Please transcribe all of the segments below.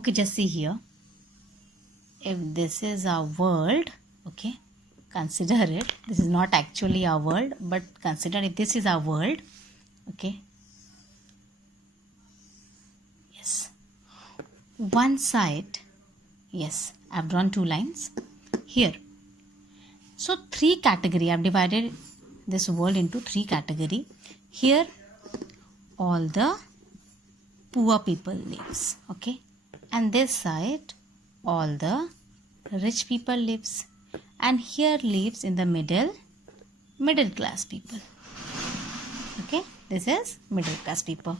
Okay, just see here. If this is our world, okay, consider it. This is not actually our world, but consider if this is our world, okay. Yes. One side, yes, I've drawn two lines here. So three category, I've divided this world into three category. Here, all the poor people lives, okay, and this side all the rich people lives, and here lives in the middle class people, okay. This is middle class people.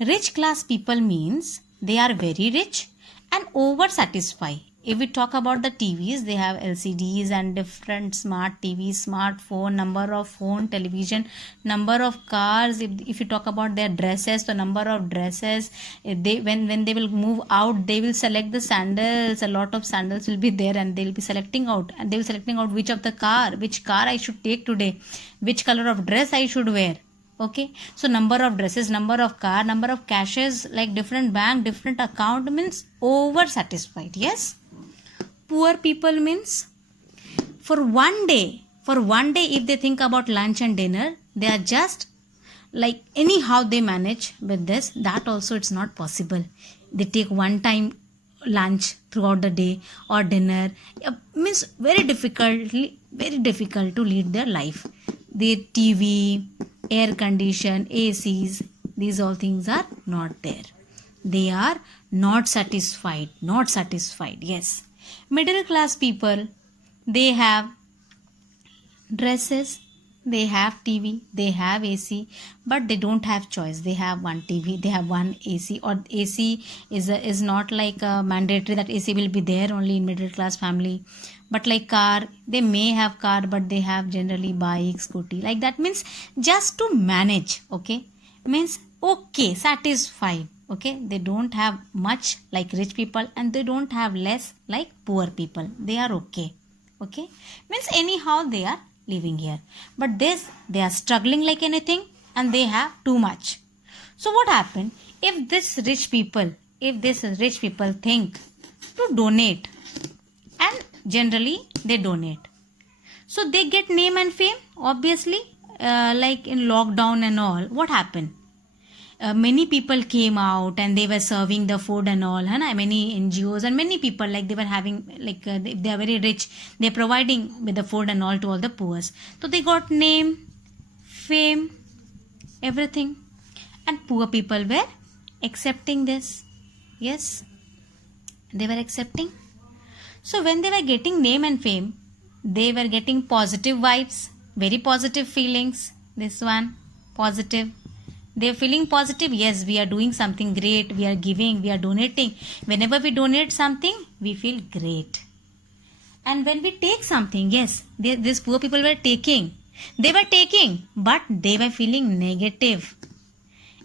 Rich class people means they are very rich and over satisfied. If we talk about the TVs, they have LCDs and different smart TVs, smartphone, number of phone, television, number of cars. If you talk about their dresses, the number of dresses, they when they will move out, they will select the sandals. A lot of sandals will be there, and they will be selecting out, and they will selecting out which car I should take today, which color of dress I should wear. Okay, so number of dresses, number of car, number of cashes, like different bank, different account means over satisfied. Yes. Poor people means for one day if they think about lunch and dinner, they are just like anyhow they manage with this. That also it's not possible. They take one time lunch throughout the day or dinner. Means very difficult to lead their life. The TV, air condition, ACs, these all things are not there. They are not satisfied. Yes. Middle class people, they have dresses, they have TV, they have AC, but they don't have choice. They have one TV, they have one AC, or AC is not like mandatory that AC will be there only in middle class family. But like car, they may have car, but they have generally bike, scooty. Like that means just to manage, okay? Means okay, satisfied, okay? They don't have much like rich people, and they don't have less like poor people. They are okay, okay? Means anyhow they are living here. But this, they are struggling like anything, and they have too much. So what happened if this rich people think to donate, and generally they donate, so they get name and fame. Obviously, like in lockdown and all, what happened, many people came out and they were serving the food and all, and many NGOs and many people, like they were having, like they are very rich, they're providing with the food and all to all the poor. So they got name, fame, everything, and poor people were accepting this. Yes, they were accepting. So when they were getting name and fame, they were getting positive vibes, very positive feelings. This one, positive. They are feeling positive. Yes, we are doing something great. We are giving, we are donating. Whenever we donate something, we feel great. And when we take something, yes, these poor people were taking. They were taking, but they were feeling negative.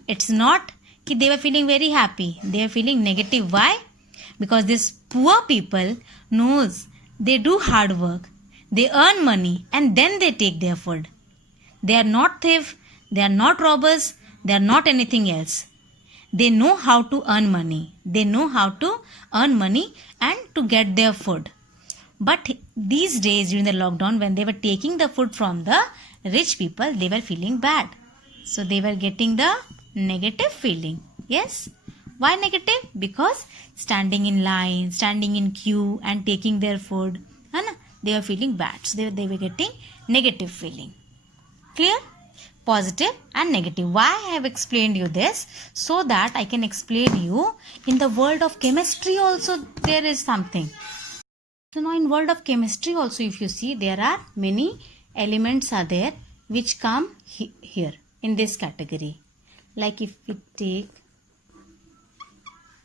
It's not that they were feeling very happy. They are feeling negative. Why? Because these poor people knows they do hard work, they earn money, and then they take their food. They are not thief, they are not robbers, they are not anything else. They know how to earn money. They know how to earn money and to get their food. But these days during the lockdown, when they were taking the food from the rich people, they were feeling bad. So they were getting the negative feeling. Yes. Why negative? Because standing in line, standing in queue and taking their food, they were feeling bad. So they were getting negative feeling. Clear? Positive and negative. Why I have explained you this? So that I can explain you in the world of chemistry also there is something. So now in world of chemistry also, if you see, there are many elements are there which come here in this category. Like if we take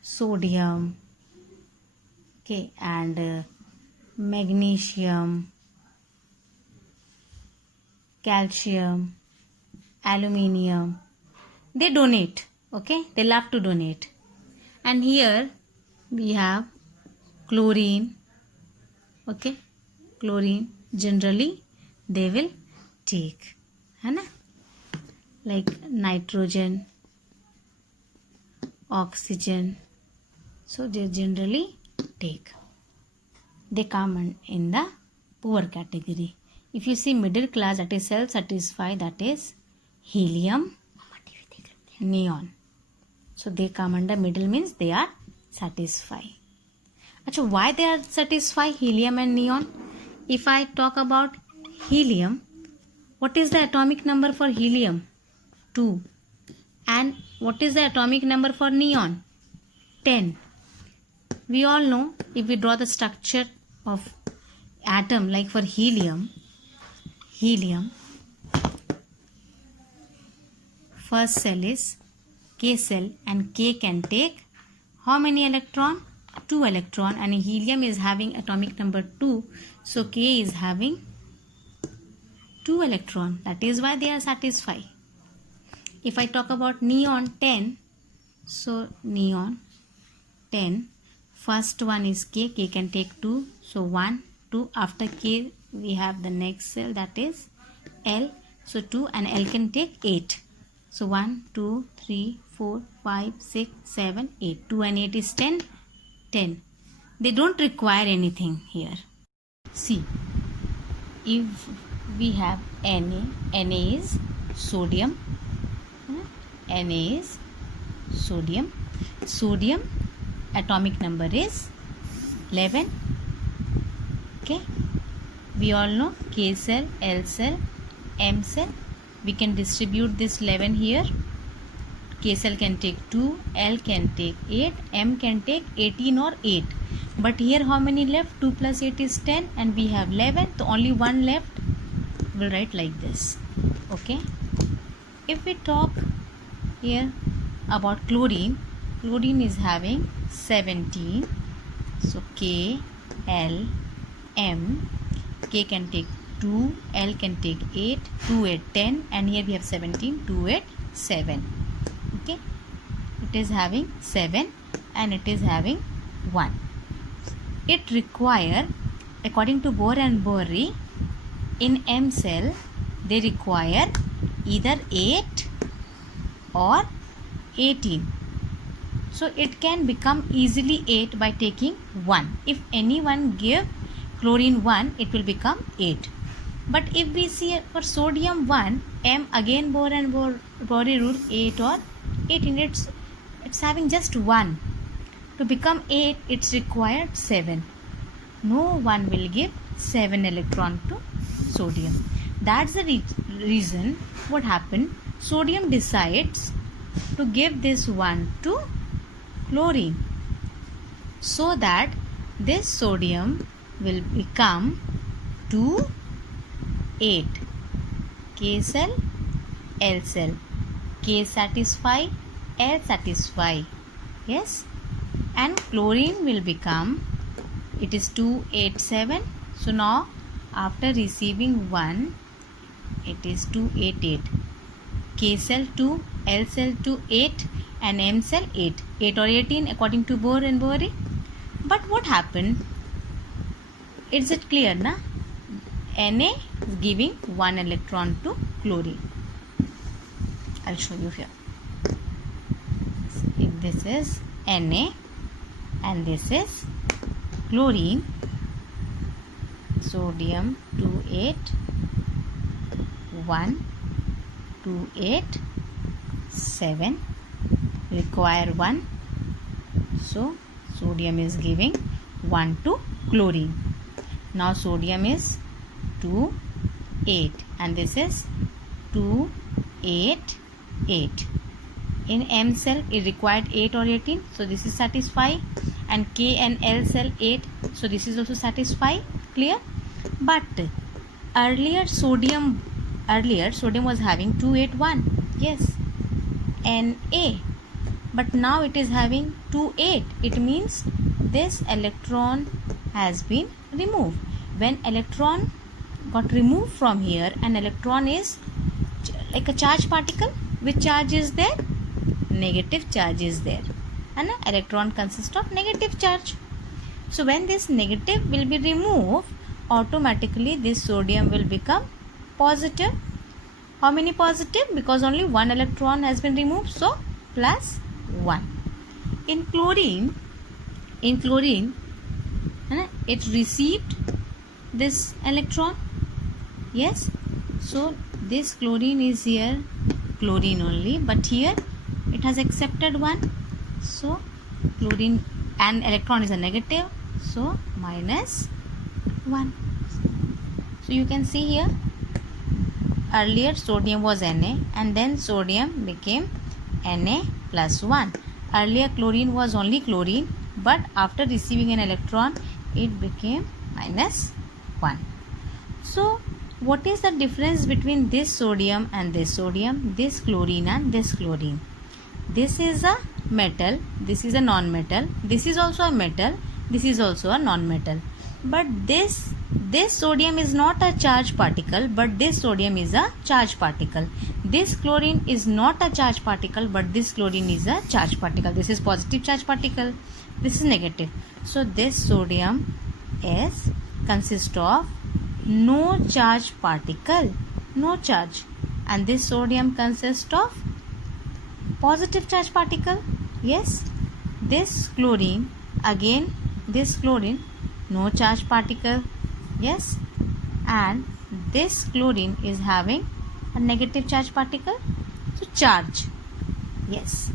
sodium, okay, and magnesium, calcium, aluminium, they donate, okay, they love to donate. And here we have chlorine, okay, chlorine generally they will take, like nitrogen, oxygen, So they generally take. They come in the poor category. If you see middle class, that is self-satisfied, that is helium, neon. So they come under middle, means they are satisfied. Achha, why they are satisfied, helium and neon? If I talk about helium, what is the atomic number for helium? 2. And what is the atomic number for neon? 10. We all know, if we draw the structure of atom, like for helium, first cell is K cell, and K can take how many electron? 2 electron, and helium is having atomic number 2, so K is having 2 electron. That is why they are satisfied. If I talk about neon 10, so neon 10, first one is K can take 2, so 1, 2, after K we have the next cell, that is L, so 2, and L can take 8. So 1, 2, 3, 4, 5, 6, 7, 8. 2 and 8 is 10. 10. They don't require anything here. See, if we have Na is sodium. Na is sodium. Sodium atomic number is 11. Okay. We all know K cell, L cell, M cell. We can distribute this 11 here. K cell can take 2, L can take 8, M can take 18 or 8. But here how many left? 2 plus 8 is 10, and we have 11. So only 1 left. We'll write like this. Okay. If we talk here about chlorine, chlorine is having 17. So K, L, M. K can take 2, L can take 8, 2, 8, 10, and here we have 17, 2, 8, 7. Okay, it is having 7 and it is having 1. It require, according to Bohr and Bory, in M cell they require either 8 or 18. So it can become easily 8 by taking 1. If anyone give chlorine 1, it will become 8. But if we see for sodium 1, M, again Bohr and Bory rule, 8 or 18, it's having just 1. To become 8, it's required 7. No one will give 7 electron to sodium. That's the reason what happened. Sodium decides to give this 1 to chlorine, so that this sodium will become 2, 8. K cell, L cell. K satisfy, L satisfy. Yes. And chlorine will become, it is 2, 8, 7. So now after receiving 1, it is 2, 8, 8. K cell 2, L cell 2, 8, and M cell 8. 8 or 18 according to Bohr and Bory. But what happened? Is it clear, na? Na is giving 1 electron to chlorine. I'll show you here. If this is Na and this is chlorine, sodium 2, 8, 1, 2, 8, 7, require 1. So sodium is giving 1 to chlorine. Now sodium is 2, 8, and this is 2, 8, 8. In M cell it required 8 or 18, so this is satisfied, and K and L cell 8, so this is also satisfied. Clear? But earlier sodium was having 2, 8, 1. Yes, Na. But now it is having 2, 8. It means this electron has been removed. When electron got removed from here, an electron is like a charged particle. Which charge is there? Negative charge is there. And an electron consists of negative charge. So when this negative will be removed, automatically this sodium will become positive. How many positive? Because only 1 electron has been removed, so plus 1. In chlorine, In chlorine, it received this electron. Yes, so this chlorine is here chlorine only, but here it has accepted one, so chlorine and electron is a negative, so -1. So you can see here, earlier sodium was Na and then sodium became Na plus 1. Earlier chlorine was only chlorine, but after receiving an electron it became -1. So what is the difference between this sodium and this sodium, this chlorine and this chlorine? This is a metal, this is a non-metal, this is also a metal, this is also a non-metal. But this sodium is not a charged particle, but this sodium is a charged particle. This chlorine is not a charged particle, but this chlorine is a charged particle. This is positive charged particle, this is negative. So this sodium is consists of no charge particle, no charge, and this sodium consists of positive charge particle. Yes, this chlorine, again this chlorine, no charge particle. Yes, and this chlorine is having a negative charge particle. So charge, yes,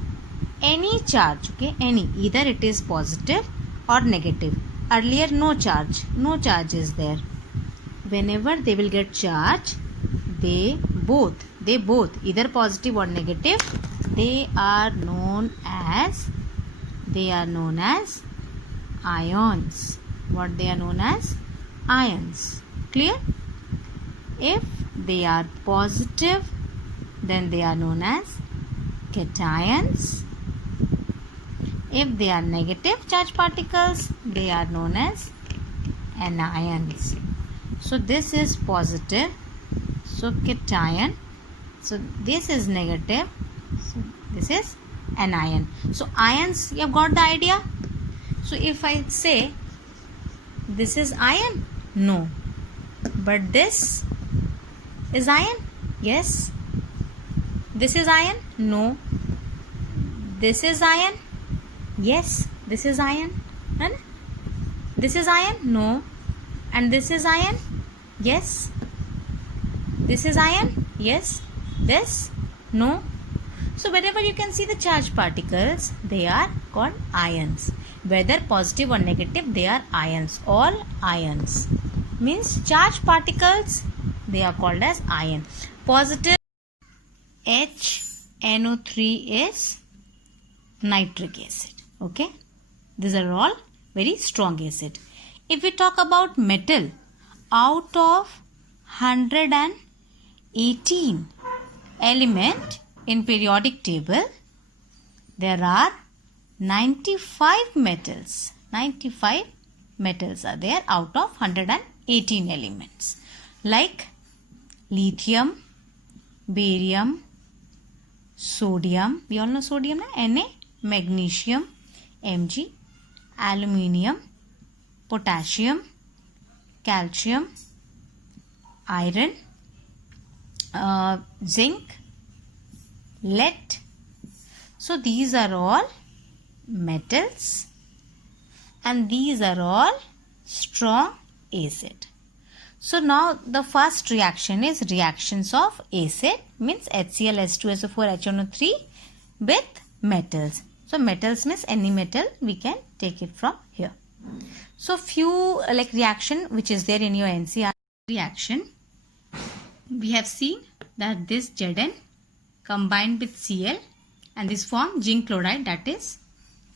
any charge, okay, any, either it is positive or negative. Earlier no charge is there. Whenever they will get charge, they both either positive or negative, they are known as ions. What they are known as? Ions. Clear? If they are positive, then they are known as cations. If they are negative charge particles, they are known as anions. So this is positive, so cation. So this is negative, so this is anion. So ions, you have got the idea. So if I say this is ion, no, but this is ion, yes. This is ion, no. This is ion, yes. This is ion, and this is ion, no. And this is ion, yes. This is ion, yes. This, no. So wherever you can see the charged particles, they are called ions. Whether positive or negative, they are ions. All ions means charged particles, they are called as ion. Positive HNO3 is nitric acid. Okay, these are all very strong acid. If we talk about metal, out of 118 element in periodic table, there are 95 metals. 95 metals are there out of 118 elements, like lithium, barium, sodium, we all know sodium, Na, magnesium, Mg, aluminium, potassium, calcium, iron, zinc, lead. So these are all metals and these are all strong acid. So now the first reaction is reactions of acid, means HCl, H2SO4, HNO3 with metals. So metals means any metal, we can take it from here. So few like reaction which is there in your NCERT reaction, we have seen that this Zn combined with Cl and this form zinc chloride, that is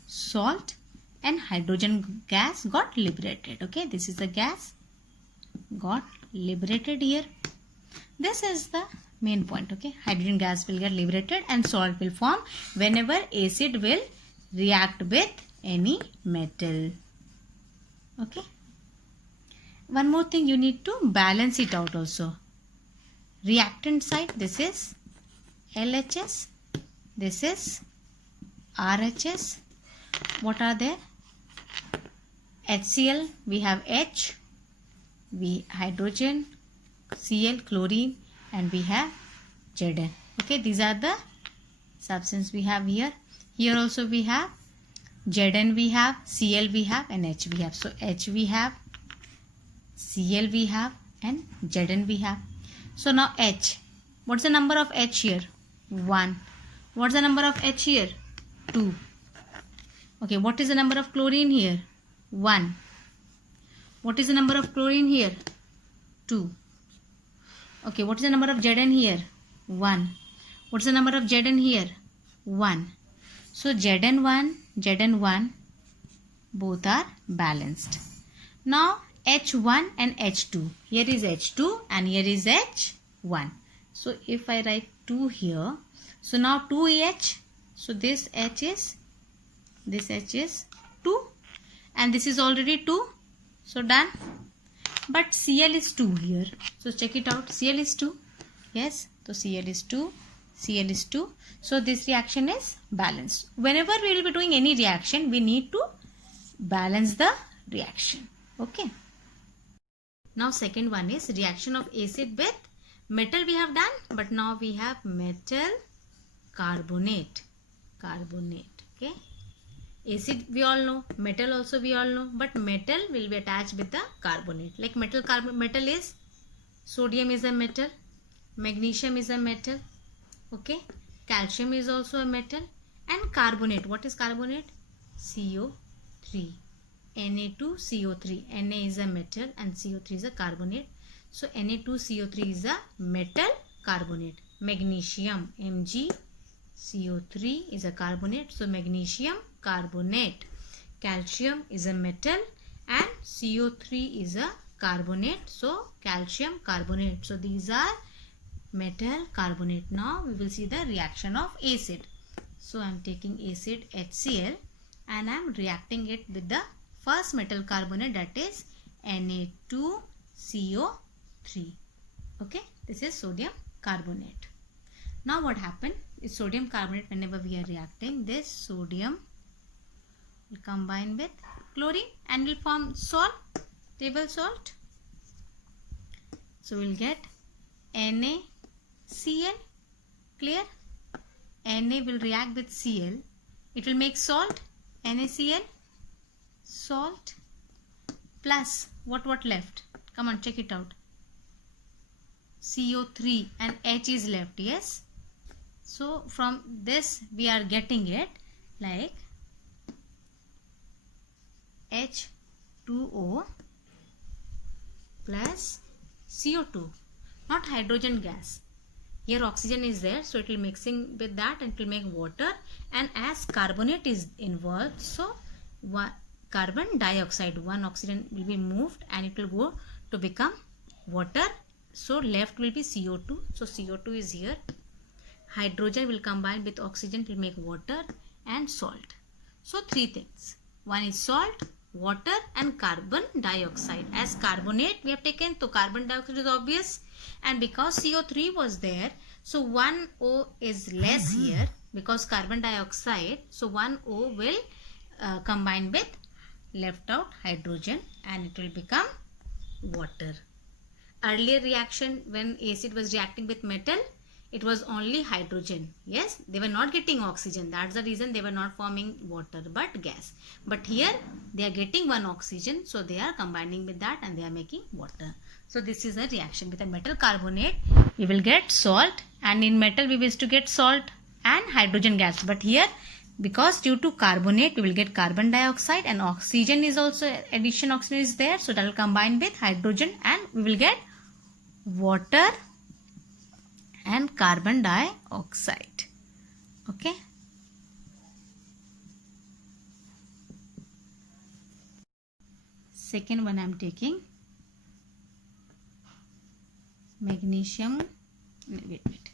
salt, and hydrogen gas got liberated. Okay, this is the gas got liberated here. This is the main point. Okay, hydrogen gas will get liberated and salt will form whenever acid will react with any metal. Okay, one more thing, you need to balance it out also. Reactant side, this is LHS, this is RHS. What are there? HCl, we have H, we hydrogen, Cl, chlorine, and we have Zn. Okay, these are the substance we have here. Here also we have Zn we have, Cl we have, and H we have. So H we have, Cl we have, and Zn we have. So now H. What's the number of H here? 1. What's the number of H here? 2. Okay, what is the number of chlorine here? 1. What is the number of chlorine here? 2. Okay, what is the number of Zn here? 1. What's the number of Zn here? 1. So Zn1, Zn1 both are balanced. Now H1 and H2. Here is H2 and here is H1. So if I write 2 here, so now 2H. So this H is 2 and this is already 2. So done. But Cl is 2 here. So check it out. Cl is 2. Yes. So Cl is 2. Cl is 2. So this reaction is balanced. Whenever we will be doing any reaction, we need to balance the reaction. Okay. Now second one is reaction of acid with metal we have done. But now we have metal carbonate. Okay. Acid we all know, metal also we all know, but metal will be attached with the carbonate. Like metal is sodium is a metal, magnesium is a metal, okay, calcium is also a metal, and carbonate. What is carbonate? CO3, Na2CO3. Na is a metal and CO3 is a carbonate. So Na2CO3 is a metal carbonate. Magnesium, MgCO3 is a carbonate. So magnesium carbonate. Calcium is a metal and CO3 is a carbonate. So calcium carbonate. So these are metal carbonate. Now we will see the reaction of acid. So I am taking acid HCl and I am reacting it with the first metal carbonate, that is Na2CO3. Okay, this is sodium carbonate. Now what happened is sodium carbonate, whenever we are reacting, this sodium will combine with chlorine and will form salt, table salt. So we will get NaCl. Clear? Na will react with Cl. It will make salt, NaCl, salt, plus what left? Come on, check it out. CO3 and H is left, yes. So from this we are getting it like H2O plus CO2, not hydrogen gas. Here oxygen is there, so it will mixing with that and it will make water, and as carbonate is involved, so carbon dioxide, one oxygen will be moved and it will go to become water. So left will be CO2. So CO2 is here. Hydrogen will combine with oxygen to make water and salt. So three things. One is salt, water and carbon dioxide. As carbonate we have taken, so carbon dioxide is obvious, and because CO3 was there, so one O is less here because carbon dioxide. So one O will combine with left out hydrogen and it will become water. Earlier reaction when acid was reacting with metal, it was only hydrogen. Yes, they were not getting oxygen. That's the reason they were not forming water but gas. But here they are getting one oxygen, so they are combining with that and they are making water. So this is a reaction with a metal carbonate. We will get salt, and in metal we wish to get salt and hydrogen gas. But here, because due to carbonate, we will get carbon dioxide, and oxygen is also addition. Oxygen is there, so that will combine with hydrogen and we will get water and carbon dioxide. Okay. Second one I am taking magnesium. Wait.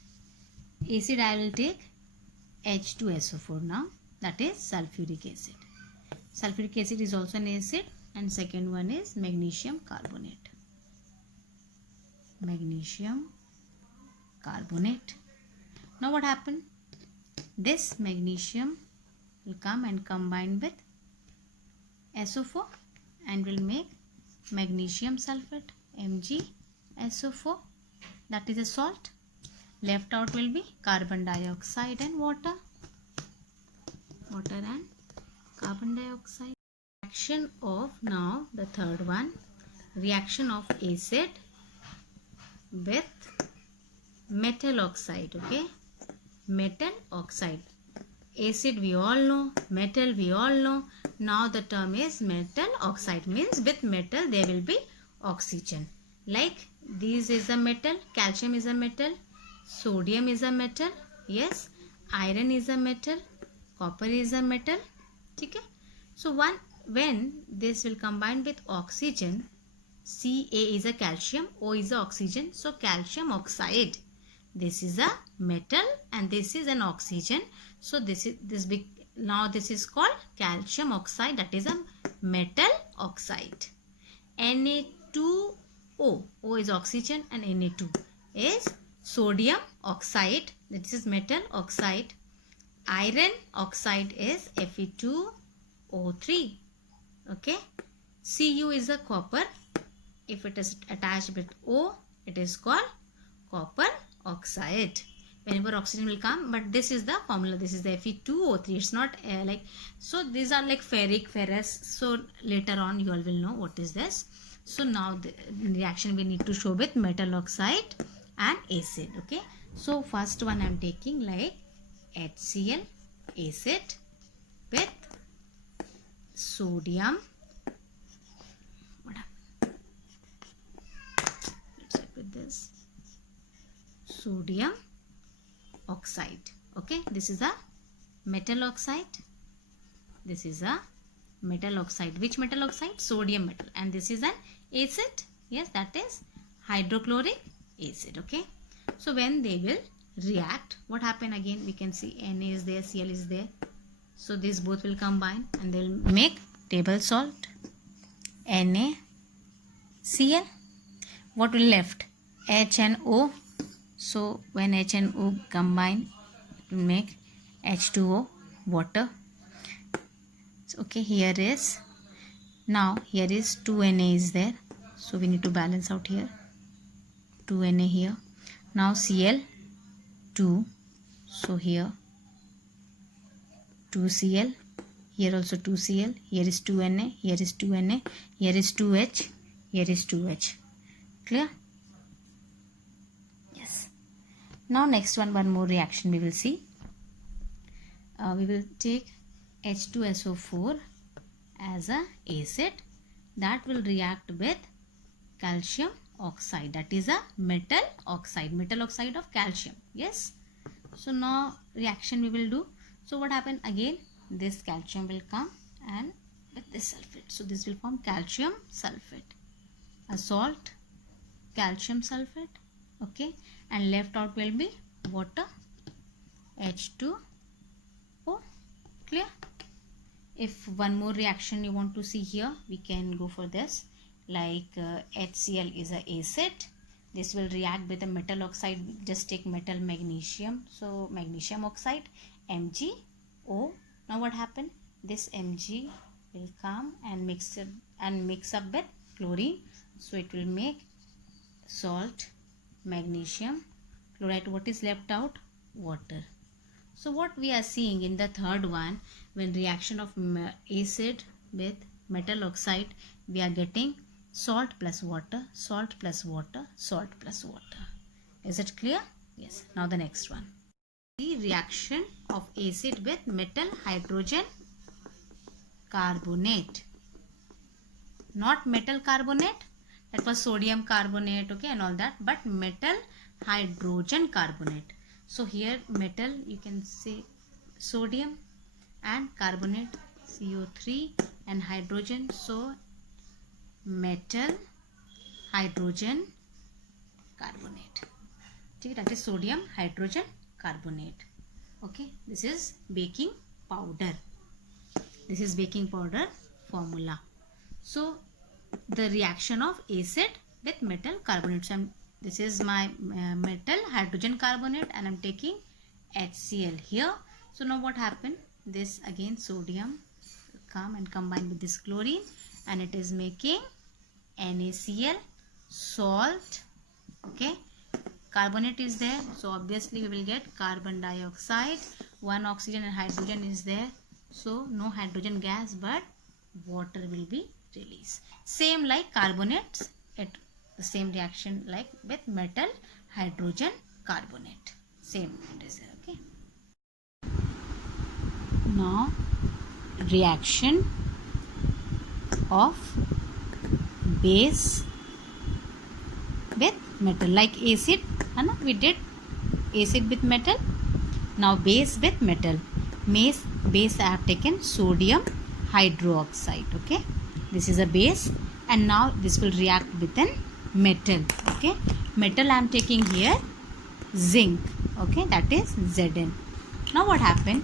Acid I will take H2SO4 now. That is sulfuric acid. Sulfuric acid is also an acid, and second one is magnesium carbonate. Magnesium carbonate. Now what happened? This magnesium will come and combine with SO4 and will make magnesium sulfate, MgSO4. That is a salt. Left out will be carbon dioxide and water. Water and carbon dioxide. Reaction of, now the third one, reaction of acid with metal oxide. Okay, metal oxide. Acid we all know, metal we all know. Now the term is metal oxide, means with metal there will be oxygen. Like this is a metal, calcium is a metal, sodium is a metal, yes, iron is a metal, copper is a metal. Okay, so when this will combine with oxygen, Ca is a calcium, O is a oxygen, so calcium oxide. This is a metal and this is an oxygen. So this is called calcium oxide, that is a metal oxide. Na2O, O is oxygen and Na2 is sodium oxide, this is metal oxide. Iron oxide is Fe2O3. Okay, Cu is a copper. If it is attached with O, it is called copper oxide. Whenever oxygen will come, but this is the formula, this is the Fe2O3. It's not like, so these are like ferric, ferrous. So later on you all will know what is this. So now the reaction we need to show with metal oxide and acid. Okay, so first one I am taking like HCl, acid with sodium. With this sodium oxide. Okay, this is a metal oxide, this is a metal oxide. Which metal oxide? Sodium metal. And this is an acid, yes, that is hydrochloric acid. Okay, so when they will react, what happen again, we can see Na is there, Cl is there, so these both will combine and they will make table salt, NaCl. What will left? H and O. So when H and O combine, it will make H2O, water. So, okay, here is, now here is 2Na is there, so we need to balance out here, 2Na here. Now Cl, 2, so here 2Cl, here also 2Cl, here is 2Na, here is 2Na, here is 2H, here is 2H. Clear? Yes. Now next one more reaction we will see. We will take H2SO4 as a acid that will react with calcium oxide, that is a metal oxide of calcium. Yes. So now reaction we will do. So what happen again? This calcium will come and with this sulfate. So this will form calcium sulfate, a salt, calcium sulfate. Okay, and left out will be water, H2O. Clear? If one more reaction you want to see here, we can go for this. Like HCl is a acid. This will react with a metal oxide. Just take metal, magnesium. So magnesium oxide, MgO. Now what happened? This Mg will come and mix up with chlorine. So it will make salt, magnesium chloride. What is left out? Water. So what we are seeing in the third one, when reaction of acid with metal oxide, we are getting salt plus water, salt plus water, salt plus water. Is it clear? Yes. Now the next one. The reaction of acid with metal hydrogen carbonate. Not metal carbonate, that was sodium carbonate, okay, and all that, but metal hydrogen carbonate. So here metal, you can say sodium and carbonate, CO3, and hydrogen, so metal hydrogen carbonate. Okay, that is sodium hydrogen carbonate. Okay, this is baking powder. This is baking powder formula. So the reaction of acid with metal carbonate. So this is my metal hydrogen carbonate and I'm taking HCl here. So now what happened? This again sodium come and combine with this chlorine and it is making NaCl, salt. Okay, carbonate is there, so obviously we will get carbon dioxide. One oxygen and hydrogen is there, So no hydrogen gas, but water will be released. Same like carbonates, the same reaction like with metal, hydrogen carbonate. Same it is there. Okay. Now reaction of base with metal, like acid, we did acid with metal. Now base with metal. Base I have taken sodium hydroxide. Okay, this is a base, and now this will react with an metal. Okay, metal I am taking here zinc. Okay, that is Zn. Now what happened?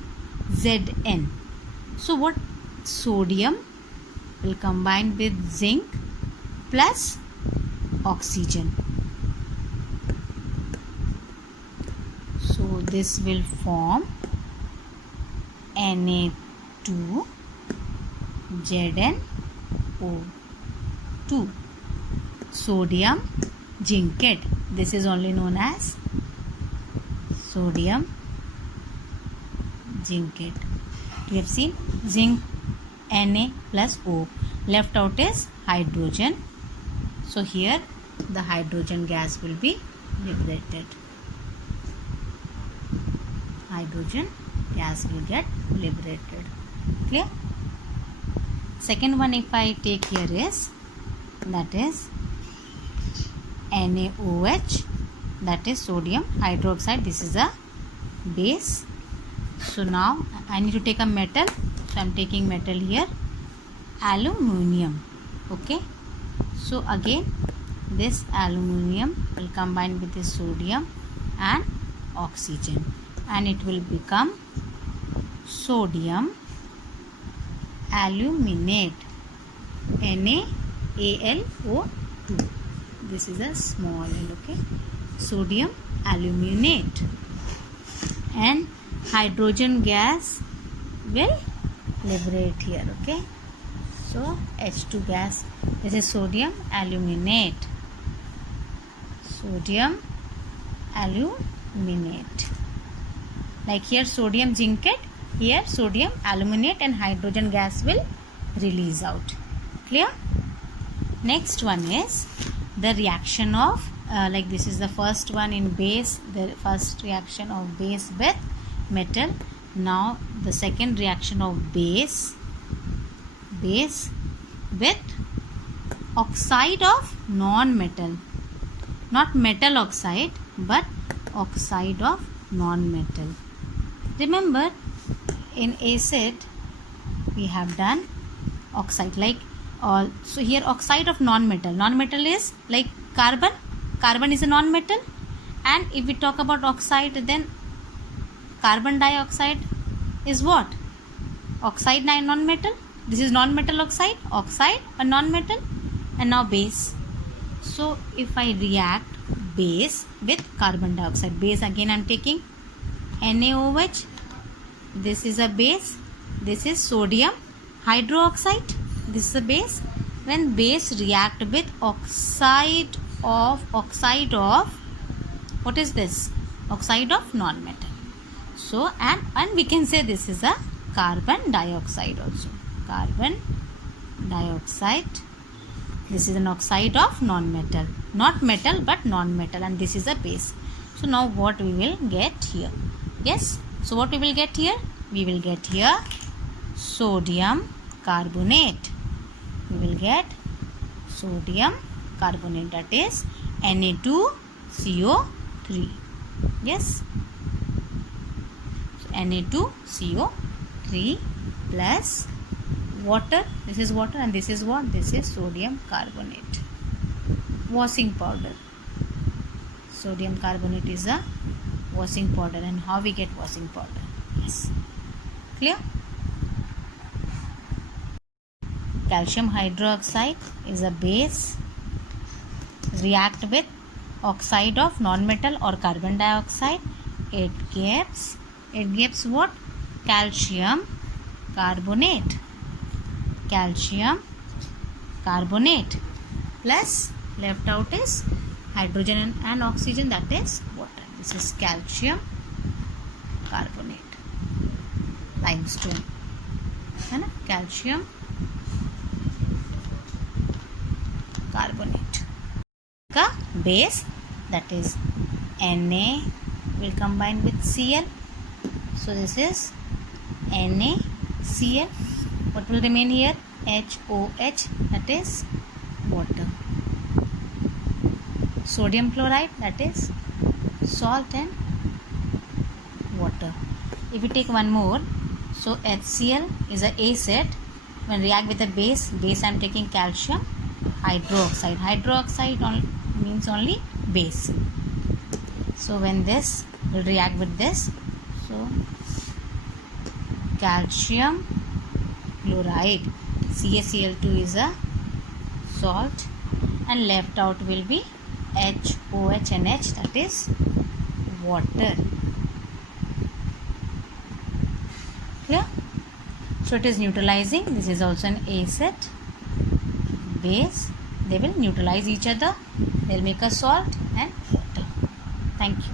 Zn. So what? Sodium will combine with zinc plus oxygen. So this will form Na2 ZnO2. Sodium zincate. This is only known as sodium zincate. We have seen zinc Na plus O. Left out is hydrogen. So here the hydrogen gas will be liberated. Hydrogen gas will get liberated. Clear? Second one if I take here is, that is NaOH, that is sodium hydroxide. This is a base. So now I need to take a metal. So I am taking metal here, aluminium. Okay. So again this aluminium will combine with the sodium and oxygen, and it will become sodium aluminate, NaAlO2. This is a small l. Okay, sodium aluminate, and hydrogen gas will liberate here. Okay, so H2 gas. This is sodium aluminate. Sodium aluminate. Like here sodium zincate, here sodium aluminate, and hydrogen gas will release out. Clear? Next one is the reaction of like this is the first one in base, the first reaction of base with metal. Now the second reaction of base with oxide of non-metal, not metal oxide but oxide of non-metal. Remember in acid we have done oxide, like so here oxide of non-metal. Non-metal is like carbon. Carbon is a non-metal, and if we talk about oxide, then carbon dioxide is what? Oxide non-metal. This is non-metal oxide, a non-metal, and now base. So if I react base with carbon dioxide, base again I am taking NaOH. This is a base. This is sodium hydroxide. This is a base. When base react with oxide of what is this? Oxide of non-metal. So and we can say this is a carbon dioxide also. Carbon dioxide. This is an oxide of non-metal, not metal but non-metal, and this is a base. So now what we will get here? Yes. So what we will get here? We will get here sodium carbonate. We will get sodium carbonate, that is Na2CO3. Yes. So Na2CO3 plus water. This is water, and this is what? This is sodium carbonate. Washing powder. Sodium carbonate is a washing powder, and how we get washing powder? Yes. Clear? Calcium hydroxide is a base. React with oxide of non-metal or carbon dioxide. It gives what? Calcium carbonate. Calcium carbonate plus left out is hydrogen and oxygen, that is water. This is calcium carbonate, limestone. है ना, calcium carbonate का base, that is Na will combine with Cl. So this is NaCl. What will remain here? HOH, that is water. Sodium chloride, that is salt and water. If we take one more, so HCl is a acid. When react with a base I am taking calcium hydroxide. Hydroxide means only base. So when this will react with this, so calcium chloride, CaCl2 is a salt, and left out will be HOH and H, that is water. Clear? So it is neutralizing. This is also an acid base. They will neutralize each other. They will make a salt and water. Thank you.